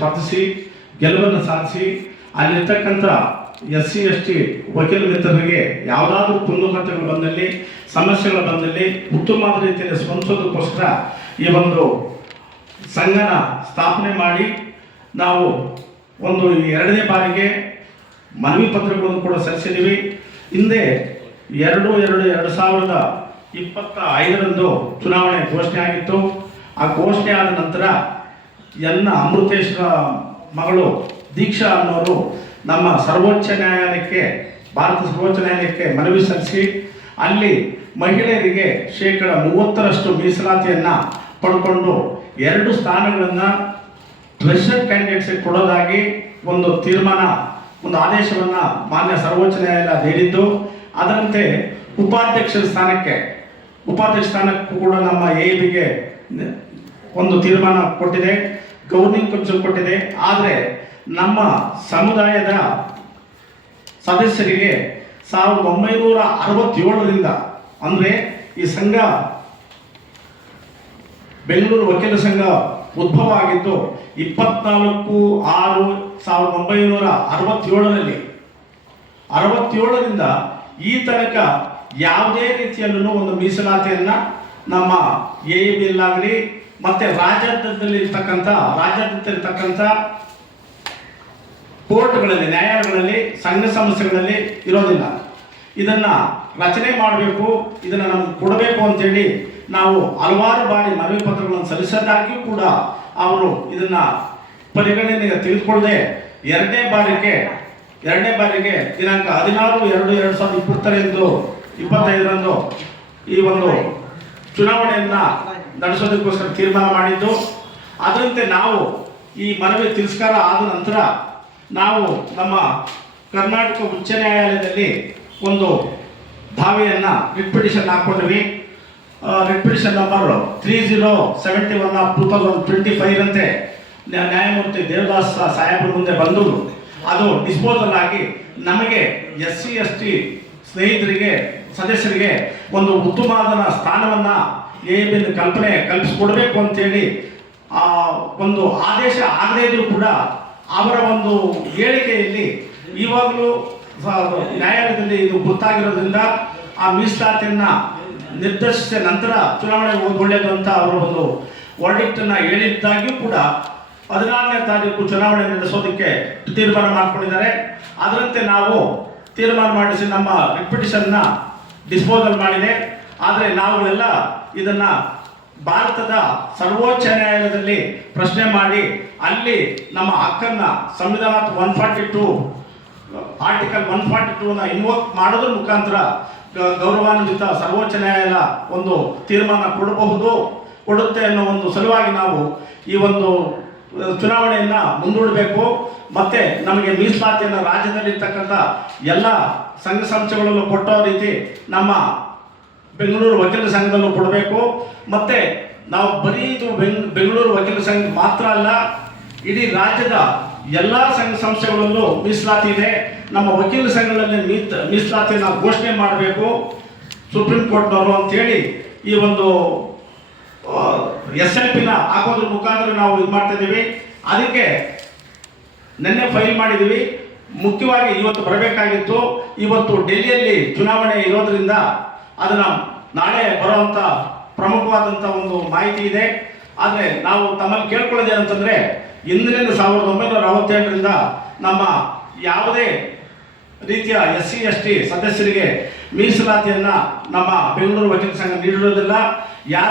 ಸ್ಪರ್ಧಿಸಿ ಗೆಲುವನ್ನು ಸಾಧಿಸಿ ಅಲ್ಲಿರ್ತಕ್ಕಂಥ SC ST ವಕೀಲ ಮಿತ್ರರಿಗೆ ಯಾವುದಾದ್ರೂ ಕುಂದುಕೊರತೆಗಳು ಬಂದಲ್ಲಿ ಸಮಸ್ಯೆಗಳು ಬಂದಲ್ಲಿ ಉತ್ತಮವಾದ ರೀತಿಯಲ್ಲಿ ಸ್ಪಂದಿಸೋದಕ್ಕೋಸ್ಕರ ಈ ಒಂದು ಸಂಘನ ಸ್ಥಾಪನೆ ಮಾಡಿ ನಾವು ಒಂದು 2ನೇ ಬಾರಿಗೆ ಮನವಿ ಪತ್ರಗಳನ್ನು ಕೂಡ ಸಲ್ಲಿಸಿದ್ದೀವಿ. ಹಿಂದೆ 2/2/2025 ಚುನಾವಣೆ ಘೋಷಣೆ ಆಗಿತ್ತು. ಆ ಘೋಷಣೆ ಆದ ನಂತರ ಅಮೃತೇಶ್ವರ ಮಗಳು ದೀಕ್ಷಾ ಅನ್ನೋರು ನಮ್ಮ ಸರ್ವೋಚ್ಚ ನ್ಯಾಯಾಲಯಕ್ಕೆ ಭಾರತ ಸರ್ವೋಚ್ಚ ನ್ಯಾಯಾಲಯಕ್ಕೆ ಮನವಿ ಸಲ್ಲಿಸಿ ಅಲ್ಲಿ ಮಹಿಳೆಯರಿಗೆ 30% ಮೀಸಲಾತಿಯನ್ನು ಪಡ್ಕೊಂಡು 2 ಸ್ಥಾನಗಳನ್ನು ಟ್ರೆಷರ್ ಕ್ಯಾಂಡಿಡೇಟ್ಸ್ಗೆ ಕೊಡೋದಾಗಿ ಒಂದು ತೀರ್ಮಾನ, ಒಂದು ಆದೇಶವನ್ನು ಮಾನ್ಯ ಸರ್ವೋಚ್ಚ ನ್ಯಾಯಾಲಯ ನೀಡಿದ್ದು, ಅದರಂತೆ ಉಪಾಧ್ಯಕ್ಷ ಸ್ಥಾನಕ್ಕೂ ಕೂಡ ನಮ್ಮ AIBಗೆ ಒಂದು ತೀರ್ಮಾನ ಕೊಟ್ಟಿದೆ, ಗವರ್ನಿಂಗ್ ಕೌನ್ಸಿಲ್ ಕೊಟ್ಟಿದೆ. ಆದರೆ ನಮ್ಮ ಸಮುದಾಯದ ಸದಸ್ಯರಿಗೆ 1967ರಿಂದ ಅಂದರೆ ಈ ಸಂಘ ಬೆಂಗಳೂರು ವಕೀಲ ಸಂಘ ಉದ್ಭವ ಆಗಿದ್ದು 24/6/1967ರಲ್ಲಿ 67ರಿಂದ ಈ ತನಕ ಯಾವುದೇ ರೀತಿಯಲ್ಲೂ ಒಂದು ಮೀಸಲಾತಿಯನ್ನು ನಮ್ಮ AIBಯಲ್ಲಾಗಲಿ ಮತ್ತು ರಾಜ್ಯಾದ್ಯಂತದಲ್ಲಿರ್ತಕ್ಕಂಥ ಕೋರ್ಟ್ಗಳಲ್ಲಿ, ನ್ಯಾಯಾಲಯಗಳಲ್ಲಿ, ಸಂಘ ಸಂಸ್ಥೆಗಳಲ್ಲಿ ಇರೋದಿಲ್ಲ. ಇದನ್ನು ರಚನೆ ಮಾಡಬೇಕು, ಇದನ್ನು ನಮ್ಗೆ ಕೊಡಬೇಕು ಅಂತೇಳಿ ನಾವು ಹಲವಾರು ಬಾರಿ ಮನವಿ ಪತ್ರಗಳನ್ನು ಸಲ್ಲಿಸೋದಾಗಿಯೂ ಕೂಡ ಅವರು ಇದನ್ನು ಪರಿಗಣನೆಗೆ ತೆಗೆದುಕೊಳ್ಳದೆ 2ನೇ ಬಾರಿಗೆ ದಿನಾಂಕ 16/2/2025 ಈ ಒಂದು ಚುನಾವಣೆಯನ್ನು ನಡೆಸೋದಕ್ಕೋಸ್ಕರ ತೀರ್ಮಾನ ಮಾಡಿದ್ದು. ಅದರಂತೆ ನಾವು ಈ ಮನವಿ ತಿರಸ್ಕಾರ ಆದ ನಂತರ ನಾವು ನಮ್ಮ ಕರ್ನಾಟಕ ಉಚ್ಚ ನ್ಯಾಯಾಲಯದಲ್ಲಿ ಒಂದು ದಾವೆಯನ್ನು ರಿಟ್ ಪಿಟಿಷನ್ ಹಾಕ್ಕೊಂಡ್ವಿ. ರಿಟ್ ಪಿಟಿಷನ್ ನಂಬರ್ 3071/2025 ಅಂತೆ ನ್ಯಾಯಮೂರ್ತಿ ದೇವದಾಸ್ ಸಾಹೇಬ್ರ ಮುಂದೆ ಬಂದು ಅದು ಡಿಸ್ಪೋಸಲ್ ಆಗಿ ನಮಗೆ SC ST ಸದಸ್ಯರಿಗೆ ಒಂದು ಉತ್ತಮವಾದ ಸ್ಥಾನವನ್ನು AIB ಕಲ್ಪಿಸ್ಕೊಡ್ಬೇಕು ಅಂತೇಳಿ ಒಂದು ಆದೇಶ ಆಗದೇ ಇದ್ರೂ ಕೂಡ ಅವರ ಒಂದು ಹೇಳಿಕೆಯಲ್ಲಿ ಇವಾಗಲೂ ನ್ಯಾಯಾಲಯದಲ್ಲಿ ಇದು ಗೊತ್ತಾಗಿರೋದ್ರಿಂದ ಆ ಮೀಸಲಾತಿಯನ್ನು ನಿರ್ದೇಶಿಸಿದ ನಂತರ ಚುನಾವಣೆ ಒಳ್ಳೆಯದು ಅಂತ ಅವರು ಒಂದು ವರ್ಡಿಕ್ಟನ್ನು ಹೇಳಿದ್ದಾಗಿಯೂ ಕೂಡ 16ನೇ ತಾರೀಕು ಚುನಾವಣೆ ನಡೆಸೋದಕ್ಕೆ ತೀರ್ಮಾನ ಮಾಡಿಕೊಂಡಿದ್ದಾರೆ. ಅದರಂತೆ ನಾವು ತೀರ್ಮಾನ ಮಾಡಿಸಿ ನಮ್ಮ ರಿಟ್ ಪಿಟಿಷನ್ನ ಡಿಸ್ಪೋಸಲ್ ಮಾಡಿದೆ. ಆದರೆ ನಾವುಗಳೆಲ್ಲ ಇದನ್ನು ಭಾರತದ ಸರ್ವೋಚ್ಚ ನ್ಯಾಯಾಲಯದಲ್ಲಿ ಪ್ರಶ್ನೆ ಮಾಡಿ ಅಲ್ಲಿ ನಮ್ಮ ಹಕ್ಕನ್ನು ಸಂವಿಧಾನ 142 ಆರ್ಟಿಕಲ್ 142ನ ಇನ್ವೋಕ್ ಮಾಡೋದ್ರ ಮುಖಾಂತರ ಗೌರವಾನ್ವಿತ ಸರ್ವೋಚ್ಚ ನ್ಯಾಯಾಲಯ ಒಂದು ತೀರ್ಮಾನ ಕೊಡುತ್ತೆ ಅನ್ನೋ ಒಂದು ಸಲುವಾಗಿ ನಾವು ಈ ಒಂದು ಚುನಾವಣೆಯನ್ನು ಮುಂದೂಡಬೇಕು. ಮತ್ತು ನಮಗೆ ಮೀಸಲಾತಿಯನ್ನು ರಾಜ್ಯದಲ್ಲಿರ್ತಕ್ಕಂಥ ಎಲ್ಲ ಸಂಘ ಸಂಸ್ಥೆಗಳಲ್ಲೂ ಕೊಟ್ಟೋ ರೀತಿ ನಮ್ಮ ಬೆಂಗಳೂರು ವಕೀಲ ಸಂಘದಲ್ಲೂ ಕೊಡಬೇಕು. ಮತ್ತು ನಾವು ಬರೀ ಇದು ಬೆಂಗಳೂರು ವಕೀಲ ಸಂಘ ಮಾತ್ರ ಅಲ್ಲ, ಇಡೀ ರಾಜ್ಯದ ಎಲ್ಲ ಸಂಘ ಸಂಸ್ಥೆಗಳಲ್ಲೂ ಮೀಸಲಾತಿ ಇದೆ. ನಮ್ಮ ವಕೀಲ ಸಂಘಗಳಲ್ಲಿ ಮೀಸಲಾತಿಯನ್ನು ಘೋಷಣೆ ಮಾಡಬೇಕು ಸುಪ್ರೀಂ ಕೋರ್ಟ್ನವರು ಅಂತೇಳಿ ಈ ಒಂದು SLPನ ಹಾಕೋದ್ರ ಮುಖಾಂತರ ನಾವು ಇದು ಮಾಡ್ತಾ ಇದ್ದೀವಿ. ಅದಕ್ಕೆ ನಿನ್ನೆ ಫೈಲ್ ಮಾಡಿದ್ದೀವಿ. ಮುಖ್ಯವಾಗಿ ಇವತ್ತು ಬರಬೇಕಾಗಿತ್ತು. ಇವತ್ತು ಡೆಲ್ಲಿಯಲ್ಲಿ ಚುನಾವಣೆ ಇರೋದ್ರಿಂದ ಅದನ್ನು ನಾಳೆ ಬರುವಂಥ ಪ್ರಮುಖವಾದಂಥ ಒಂದು ಮಾಹಿತಿ ಇದೆ. ಆದರೆ ನಾವು ತಮ್ಮಲ್ಲಿ ಕೇಳ್ಕೊಳ್ಳೋದೇನಂತಂದರೆ, ಇಂದಿನಿಂದ 1967ರಿಂದ ನಮ್ಮ ಯಾವುದೇ ರೀತಿಯ SC ST ಸದಸ್ಯರಿಗೆ ಮೀಸಲಾತಿಯನ್ನು ನಮ್ಮ ಬೆಂಗಳೂರು ವಕೀಲ ಸಂಘ ನೀಡಿರೋದಿಲ್ಲ. ಯಾರು